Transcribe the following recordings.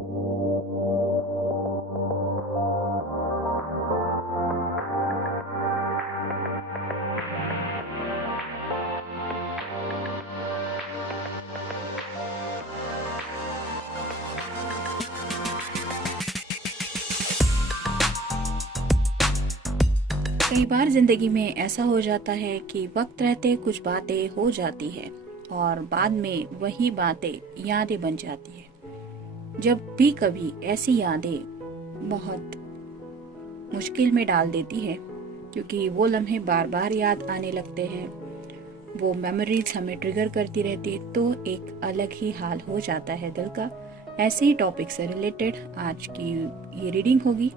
कई बार जिंदगी में ऐसा हो जाता है कि वक्त रहते कुछ बातें हो जाती है और बाद में वही बातें यादें बन जाती है। जब भी कभी ऐसी यादें बहुत मुश्किल में डाल देती है, क्योंकि वो लम्हे बार बार याद आने लगते हैं, वो मेमोरीज हमें ट्रिगर करती रहती है, तो एक अलग ही हाल हो जाता है दिल का। ऐसे ही टॉपिक से रिलेटेड आज की ये रीडिंग होगी,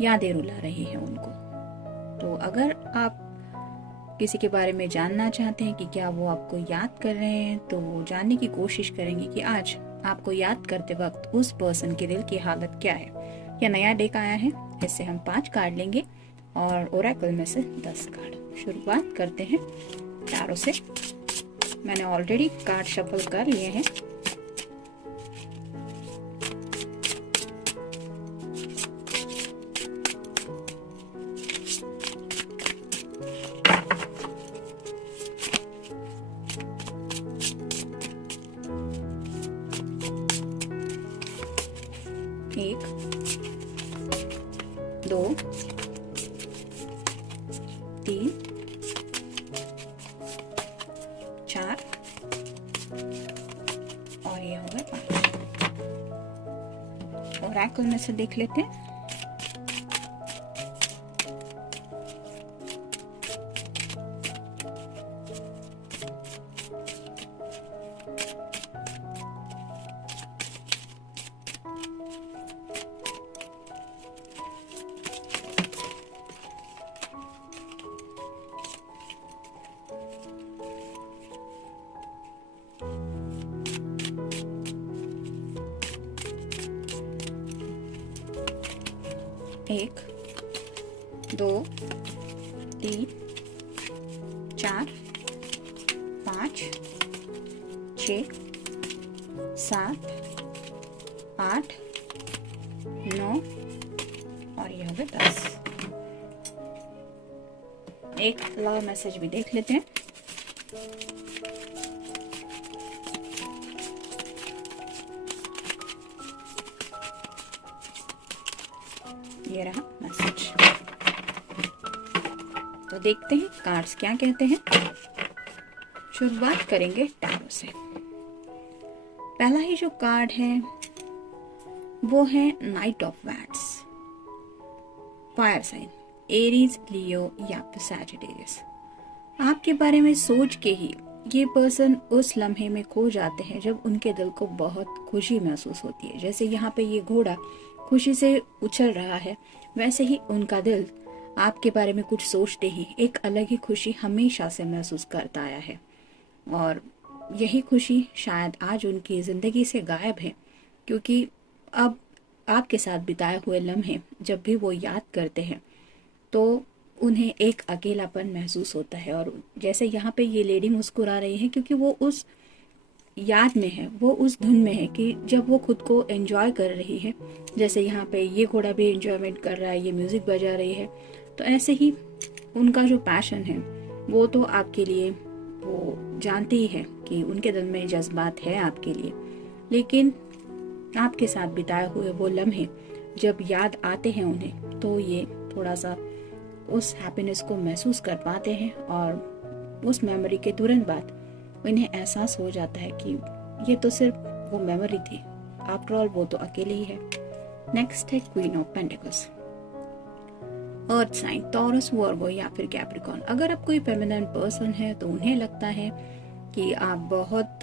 यादें रुला रही है उनको। तो अगर आप किसी के बारे में जानना चाहते हैं कि क्या वो आपको याद कर रहे हैं, तो वो जानने की कोशिश करेंगे कि आज आपको याद करते वक्त उस पर्सन के दिल की हालत क्या है। या नया डेक आया है, इससे हम 5 कार्ड लेंगे और ओरेकल में से 10 कार्ड। शुरुआत करते हैं टैरो से। मैंने ऑलरेडी कार्ड शफल कर लिए हैं। एक, 2, 3, 4 और ये हो गए 5। ओरेकल में से देख लेते हैं। एक, 2, 3, 4, 5, 6, 7, 8, 9 और ये हो गए 10। एक लव मैसेज भी देख लेते हैं। ये रहा मैसेज। तो देखते हैं कार्ड्स क्या कहते हैं। शुरुआत करेंगे टैरो से। पहला ही जो कार्ड है वो है knight of wands. Fire sign, Aries, Leo या फिर सैजिटेरियस। आपके बारे में सोच के ही ये पर्सन उस लम्हे में खो जाते हैं जब उनके दिल को बहुत खुशी महसूस होती है। जैसे यहाँ पे ये घोड़ा खुशी से उछल रहा है, वैसे ही उनका दिल आपके बारे में कुछ सोचते ही एक अलग ही खुशी हमेशा से महसूस करता आया है। और यही खुशी शायद आज उनकी ज़िंदगी से गायब है, क्योंकि अब आपके साथ बिताए हुए लम्हे जब भी वो याद करते हैं तो उन्हें एक अकेलापन महसूस होता है। और जैसे यहाँ पे ये लेडी मुस्कुरा रही है, क्योंकि वो उस याद में है, वो उस धुन में है कि जब वो खुद को एंजॉय कर रही है। जैसे यहाँ पे ये घोड़ा भी एंजॉयमेंट कर रहा है, ये म्यूजिक बजा रही है। तो ऐसे ही उनका जो पैशन है वो तो आपके लिए, वो जानती ही है कि उनके दिल में जज्बात है आपके लिए, लेकिन आपके साथ बिताए हुए वो लम्हे जब याद आते हैं उन्हें, तो ये थोड़ा सा उस हैप्पीनेस को महसूस कर पाते हैं। और उस मेमोरी के तुरंत बाद इन्हें एहसास हो जाता है कि ये तो सिर्फ वो मेमोरी थी, आफ्टर ऑल वो तो अकेले ही है। नेक्स्ट है queen of pentacles. Earth sign, Taurus, Virgo या फिर कैप्रिकॉर्न। अगर आप कोई फेमिनिन पर्सन है तो उन्हें लगता है कि आप बहुत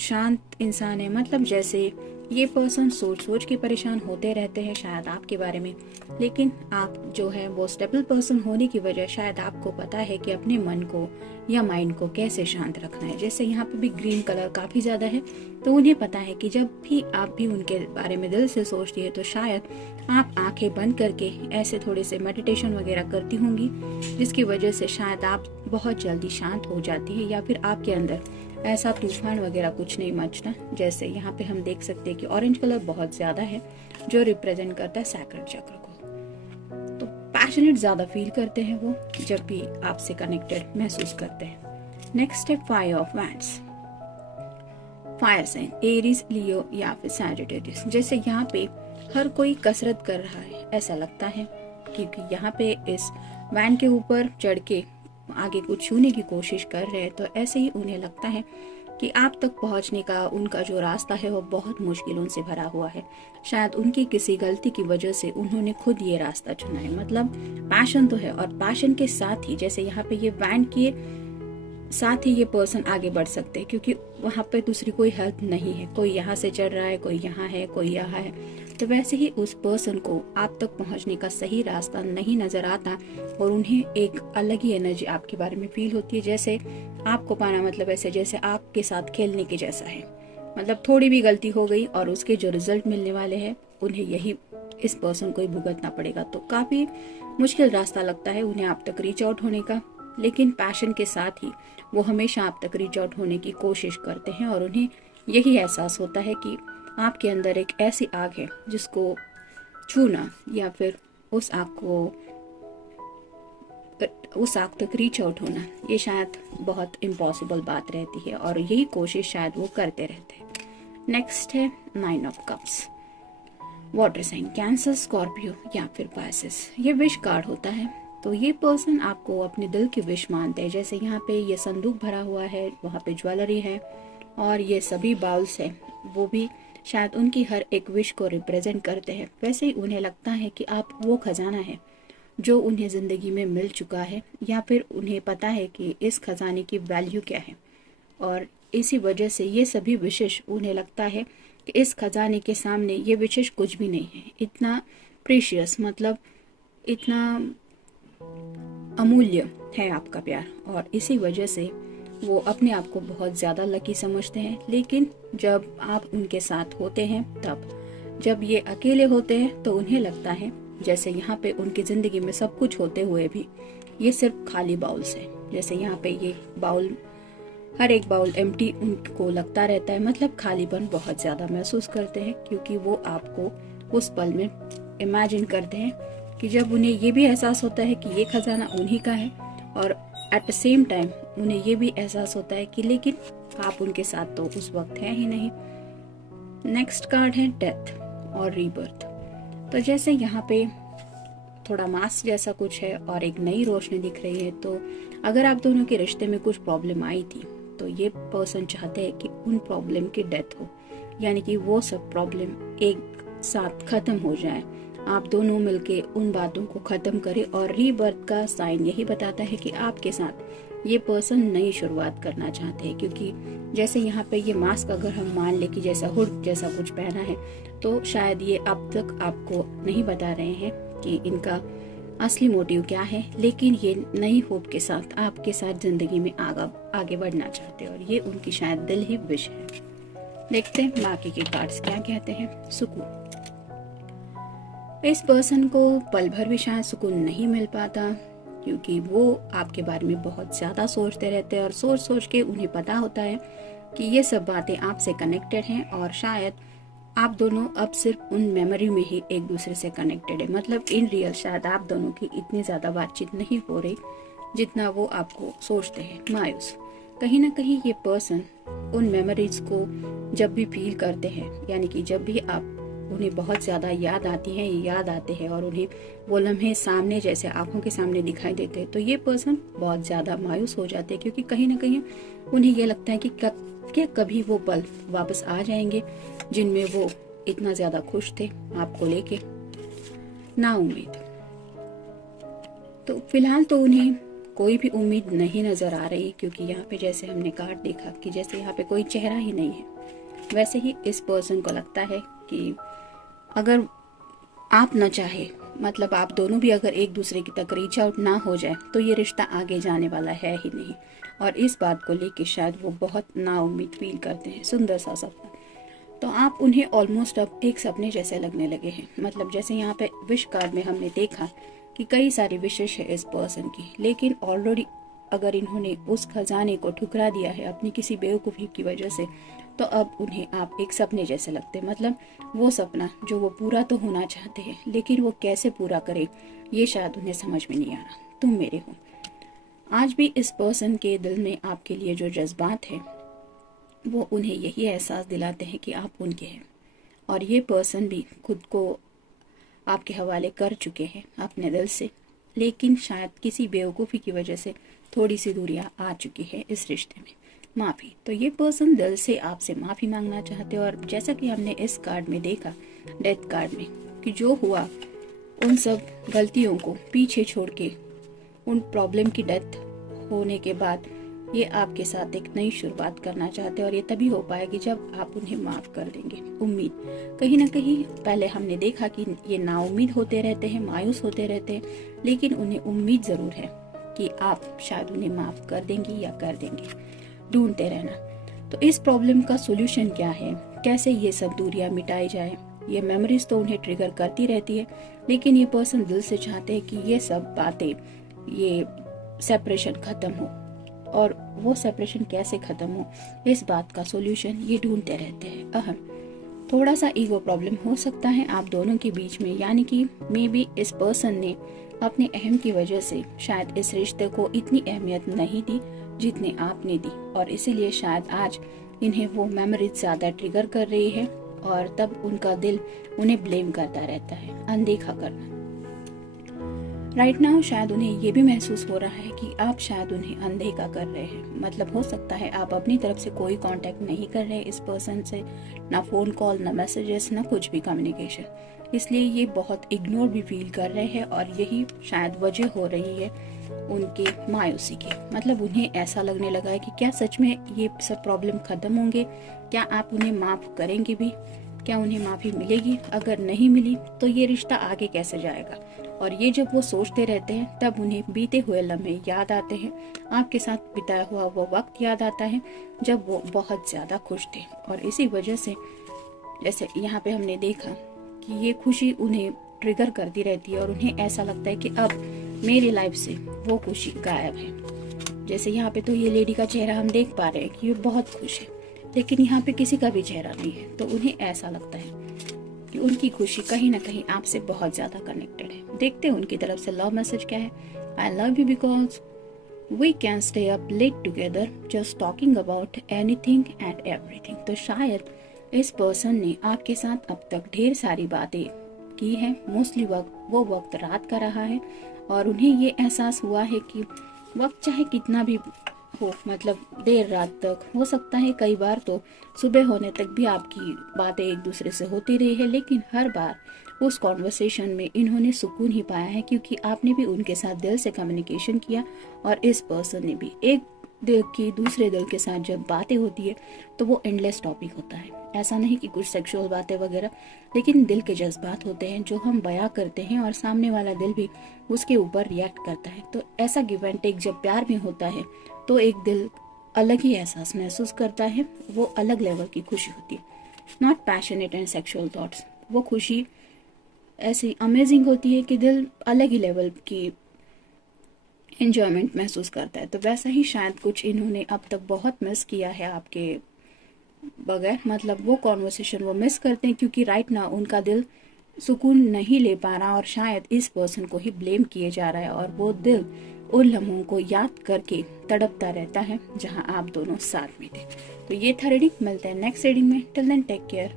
शांत इंसान है। मतलब जैसे ये पर्सन सोच सोच के परेशान होते रहते हैं शायद आपके बारे में, लेकिन आप जो है वो स्टेबल पर्सन होने की वजह शायद आपको पता है कि अपने मन को या माइंड को कैसे शांत रखना है। जैसे यहाँ पे भी ग्रीन कलर काफी ज्यादा है, तो उन्हें पता है कि जब भी आप भी उनके बारे में दिल से सोचती है तो शायद आप आंखें बंद करके ऐसे थोड़े से मेडिटेशन वगैरह करती होंगी, जिसकी वजह से शायद आप बहुत जल्दी शांत हो जाती है, या फिर आपके अंदर ऐसा तूफान वगैरह कुछ नहीं मचना। जैसे यहाँ पे हम देख सकते हैं कि ऑरेंज कलर बहुत ज्यादा है जो रिप्रेजेंट करता है सैक्रड चक्र को। तो पैशनेट ज्यादा फील करते हैं वो जब भी आपसे कनेक्टेड महसूस करते हैं। नेक्स्ट है fire of wands, fire sign Aries, Leo या फिर सैजिटेरियस। जैसे यहाँ पे हर कोई कसरत कर रहा है ऐसा लगता है, क्योंकि यहाँ पे इस वैन के ऊपर चढ़ के आगे कुछ छूने की कोशिश कर रहे हैं। तो ऐसे ही उन्हें लगता है कि आप तक पहुंचने का उनका जो रास्ता है वो बहुत मुश्किलों से भरा हुआ है। शायद उनकी किसी गलती की वजह से उन्होंने खुद ये रास्ता चुना है। मतलब पैशन तो है, और पैशन के साथ ही जैसे यहाँ पे ये वैन के साथ ही ये पर्सन आगे बढ़ सकते हैं, क्योंकि वहाँ पे दूसरी कोई हेल्प नहीं है। कोई यहाँ से चढ़ रहा है, कोई यहाँ है, कोई यहाँ है। तो वैसे ही उस पर्सन को आप तक पहुँचने का सही रास्ता नहीं नजर आता और उन्हें एक अलग ही एनर्जी आपके बारे में फील होती है। जैसे आपको पाना मतलब ऐसे जैसे आपके साथ खेलने के जैसा है। मतलब थोड़ी भी गलती हो गई और उसके जो रिजल्ट मिलने वाले हैं उन्हें यही इस पर्सन को ही भुगतना पड़ेगा। तो काफी मुश्किल रास्ता लगता है उन्हें आप तक रीच आउट होने का, लेकिन पैशन के साथ ही वो हमेशा आप तक रीच आउट होने की कोशिश करते हैं और उन्हें यही एहसास होता है कि आपके अंदर एक ऐसी आग है जिसको छूना या फिर उस आग तक रीच आउट होना ये शायद बहुत इम्पॉसिबल बात रहती है, और यही कोशिश शायद वो करते रहते हैं। नेक्स्ट है 9 of cups, water sign Cancer, Scorpio या फिर पाइसेस। ये विश कार्ड होता है। तो ये पर्सन आपको अपने दिल की विश मानते हैं। जैसे यहाँ पे ये संदूक भरा हुआ है, वहाँ पे ज्वेलरी है और ये सभी बाउल्स है, वो भी शायद उनकी हर एक विश को रिप्रेजेंट करते हैं। वैसे ही उन्हें लगता है कि आप वो खजाना है जो उन्हें जिंदगी में मिल चुका है, या फिर उन्हें पता है कि इस खजाने की वैल्यू क्या है, और इसी वजह से ये सभी विशेष उन्हें लगता है कि इस खजाने के सामने ये विशेष कुछ भी नहीं है। इतना प्रीशियस, मतलब इतना अमूल्य है आपका प्यार, और इसी वजह से वो अपने आप को बहुत ज्यादा लकी समझते हैं। लेकिन जब आप उनके साथ होते हैं तब, जब ये अकेले होते हैं तो उन्हें लगता है जैसे यहाँ पे उनकी जिंदगी में सब कुछ होते हुए भी ये सिर्फ खाली बाउल्स है। जैसे यहाँ पे ये बाउल, हर एक बाउल एम्प्टी उनको लगता रहता है। मतलब खालीपन बहुत ज्यादा महसूस करते हैं, क्योंकि वो आपको उस पल में इमेजिन करते हैं कि जब उन्हें ये भी एहसास होता है कि ये खजाना उन्हीं का है, और एट द सेम टाइम उन्हें ये भी एहसास होता है कि लेकिन आप उनके साथ तो उस वक्त है ही नहीं। नेक्स्ट कार्ड है डेथ और रीबर्थ। तो जैसे यहाँ पे थोड़ा मास्क जैसा कुछ है और एक नई रोशनी दिख रही है। तो अगर आप दोनों के रिश्ते में कुछ प्रॉब्लम आई थी तो ये पर्सन चाहते हैं कि उन प्रॉब्लम की डेथ हो, यानी कि वो सब प्रॉब्लम एक साथ खत्म हो जाए। आप दोनों मिलके उन बातों को खत्म करें, और रीबर्थ का साइन यही बताता है कि आपके साथ ये पर्सन नई शुरुआत करना चाहते हैं। क्योंकि जैसे यहाँ पे ये मास्क अगर हम मान ले कि जैसा हुड जैसा कुछ पहना है, तो शायद ये अब तक आपको नहीं बता रहे हैं कि इनका असली मोटिव क्या है, लेकिन ये नई होप के साथ आपके साथ जिंदगी में आगे बढ़ना चाहते हैं, और ये उनकी शायद दिल ही विश है। देखते हैं बाकी के कार्ड्स क्या कहते हैं। सुकून, इस पर्सन को पल भर भी शायद सुकून नहीं मिल पाता, क्योंकि वो आपके बारे में बहुत ज्यादा सोचते रहते हैं, और सोच सोच के उन्हें पता होता है कि ये सब बातें आपसे कनेक्टेड हैं, और शायद आप दोनों अब सिर्फ उन मेमोरी में ही एक दूसरे से कनेक्टेड है। मतलब इन रियल शायद आप दोनों की इतनी ज्यादा बातचीत नहीं हो रही जितना वो आपको सोचते हैं। मायूस, कहीं ना कहीं ये पर्सन उन मेमोरीज को जब भी फील करते हैं, यानी कि जब भी आप उन्हें बहुत ज्यादा याद आते हैं और उन्हें वो लम्हे सामने जैसे आंखों के सामने दिखाई देते हैं, तो ये पर्सन बहुत ज्यादा मायूस हो जाते हैं, क्योंकि कहीं ना कहीं उन्हें ये लगता है कि क्या कभी वो पल वापस आ जाएंगे जिनमें वो इतना ज्यादा खुश थे आपको लेके। ना उम्मीद, तो फिलहाल तो उन्हें कोई भी उम्मीद नहीं नजर आ रही, क्योंकि यहाँ पे जैसे हमने कार्ड देखा कि जैसे यहाँ पे कोई चेहरा ही नहीं है, वैसे ही इस पर्सन को लगता है कि अगर आप न चाहे, मतलब आप दोनों भी अगर एक दूसरे की तक रीच आउट ना हो जाए, तो ये रिश्ता आगे जाने वाला है ही नहीं। और इस बात को लेके शायद वो बहुत नाउम्मीद फील करते हैं। सुंदर सा सपना, तो आप उन्हें ऑलमोस्ट अब एक सपने जैसे लगने लगे हैं। मतलब जैसे यहाँ पे विश कार्ड में हमने देखा कि कई सारी विशेष है इस पर्सन की, लेकिन ऑलरेडी अगर इन्होंने उस खजाने को ठुकरा दिया है अपनी किसी बेवकूफ़ी की वजह से, तो अब उन्हें आप एक सपने जैसे लगते। मतलब वो सपना जो वो पूरा तो होना चाहते हैं, लेकिन वो कैसे पूरा करें ये शायद उन्हें समझ में नहीं आ रहा। तुम मेरे हो। आज भी इस पर्सन के दिल में आपके लिए जो जज्बात है वो उन्हें यही एहसास दिलाते हैं कि आप उनके हैं, और ये पर्सन भी खुद को आपके हवाले कर चुके हैं अपने दिल से, लेकिन शायद किसी बेवकूफ़ी की वजह से थोड़ी सी दूरियां आ चुकी है इस रिश्ते में। माफ़ी, तो ये पर्सन दिल से आपसे माफ़ी मांगना चाहते हैं। और जैसा कि हमने इस कार्ड में देखा, डेथ कार्ड में, कि जो हुआ उन सब गलतियों को पीछे छोड़ के, उन प्रॉब्लम की डेथ होने के बाद ये आपके साथ एक नई शुरुआत करना चाहते हैं। और ये तभी हो पाएगी जब आप उन्हें माफ़ कर देंगे। उम्मीद, कहीं ना कहीं पहले हमने देखा कि ये नाउम्मीद होते रहते हैं, मायूस होते रहते हैं, लेकिन उन्हें उम्मीद ज़रूर है कि आप शायद उन्हें माफ़ कर देंगी या कर देंगे। ढूंढते रहना। तो इस प्रॉब्लम का सोल्यूशन क्या है, कैसे ये सब दूरियां मिटाई जाए? ये मेमोरीज तो उन्हें ट्रिगर करती रहती है, लेकिन ये पर्सन दिल से चाहते हैं कि ये सब बातें, ये सेपरेशन खत्म हो। और वो सेपरेशन कैसे खत्म हो, इस बात का सोल्यूशन ये ढूंढते रहते हैं। अहम, थोड़ा सा ईगो प्रॉब्लम हो सकता है आप दोनों के बीच में, यानी कि मे बी इस पर्सन ने अपने अहम की वजह से शायद इस रिश्ते को इतनी अहमियत नहीं दी जितने आपने दी, और इसीलिए शायद आज इन्हें वो मेमोरीज ज्यादा ट्रिगर कर रही है, और तब उनका दिल उन्हें ब्लेम करता रहता है, अनदेखा करना। राइट नाउ शायद उन्हें ये भी महसूस हो रहा है कि आप शायद उन्हें अनदेखा कर रहे हैं। मतलब हो सकता है आप अपनी तरफ से कोई कांटेक्ट नहीं कर रहे इस पर्सन से, ना फोन कॉल, ना मैसेजेस, ना कुछ भी कम्युनिकेशन। इसलिए ये बहुत इग्नोर भी फील कर रहे हैं, और यही शायद वजह हो रही है उनकी मायूसी की। मतलब उन्हें ऐसा लगने लगा है कि क्या सच में ये सब प्रॉब्लम खत्म होंगे? क्या आप उन्हें माफ करेंगे भी? क्या उन्हें माफी मिलेगी? अगर नहीं मिली तो ये रिश्ता आगे कैसे जाएगा? और ये जब वो सोचते रहते हैं तब उन्हें बीते हुए लम्हे याद आते हैं, आपके साथ बिताया हुआ वो वक्त याद आता है जब वो बहुत ज्यादा खुश थे। और इसी वजह से जैसे यहाँ पे हमने देखा कि ये खुशी उन्हें ट्रिगर करती रहती है, और उन्हें ऐसा लगता है कि अब मेरी लाइफ से वो खुशी गायब है। जैसे यहाँ पे तो ये लेडी का चेहरा हम देख पा रहे हैं कि ये बहुत खुश है, लेकिन यहाँ पे किसी का भी चेहरा नहीं है। तो उन्हें ऐसा लगता है कि उनकी खुशी कहीं ना कहीं आपसे बहुत ज्यादा कनेक्टेड है। देखते हैं उनकी तरफ से लव मैसेज क्या है। I love you because we can stay up late together just talking about anything and everything. तो शायद इस पर्सन ने आपके साथ अब तक ढेर सारी बातें की है। मोस्टली वो वक्त रात का रहा है, और उन्हें ये एहसास हुआ है कि वक्त चाहे कितना भी हो, मतलब देर रात तक हो सकता है, कई बार तो सुबह होने तक भी आपकी बातें एक दूसरे से होती रही है, लेकिन हर बार उस कॉन्वर्सेशन में इन्होंने सुकून ही पाया है, क्योंकि आपने भी उनके साथ दिल से कम्युनिकेशन किया, और इस पर्सन ने भी। एक दिल की दूसरे दिल के साथ जब बातें होती है तो वो एंडलेस टॉपिक होता है। ऐसा नहीं कि कुछ सेक्सुअल बातें वगैरह, लेकिन दिल के जज्बात होते हैं जो हम बयां करते हैं, और सामने वाला दिल भी उसके ऊपर रिएक्ट करता है। तो ऐसा गिव एंड टेक जब प्यार में होता है तो एक दिल अलग ही एहसास महसूस करता है, वो अलग लेवल की खुशी होती है। Not passionate and sexual thoughts, वो खुशी ऐसी अमेजिंग होती है कि दिल अलग ही लेवल की एंजॉयमेंट महसूस करता है। तो वैसा ही शायद कुछ इन्होंने अब तक बहुत मिस किया है आपके बगैर। मतलब वो कॉन्वर्सेशन वो मिस करते हैं, क्योंकि राइट ना उनका दिल सुकून नहीं ले पा रहा, और शायद इस पर्सन को ही ब्लेम किए जा रहा है, और वो दिल उन लम्हों को याद करके तड़पता रहता है जहां आप दोनों साथ में थे। तो ये था रीडिंग, मिलते हैं नेक्स्ट रीडिंग में। Till then take care.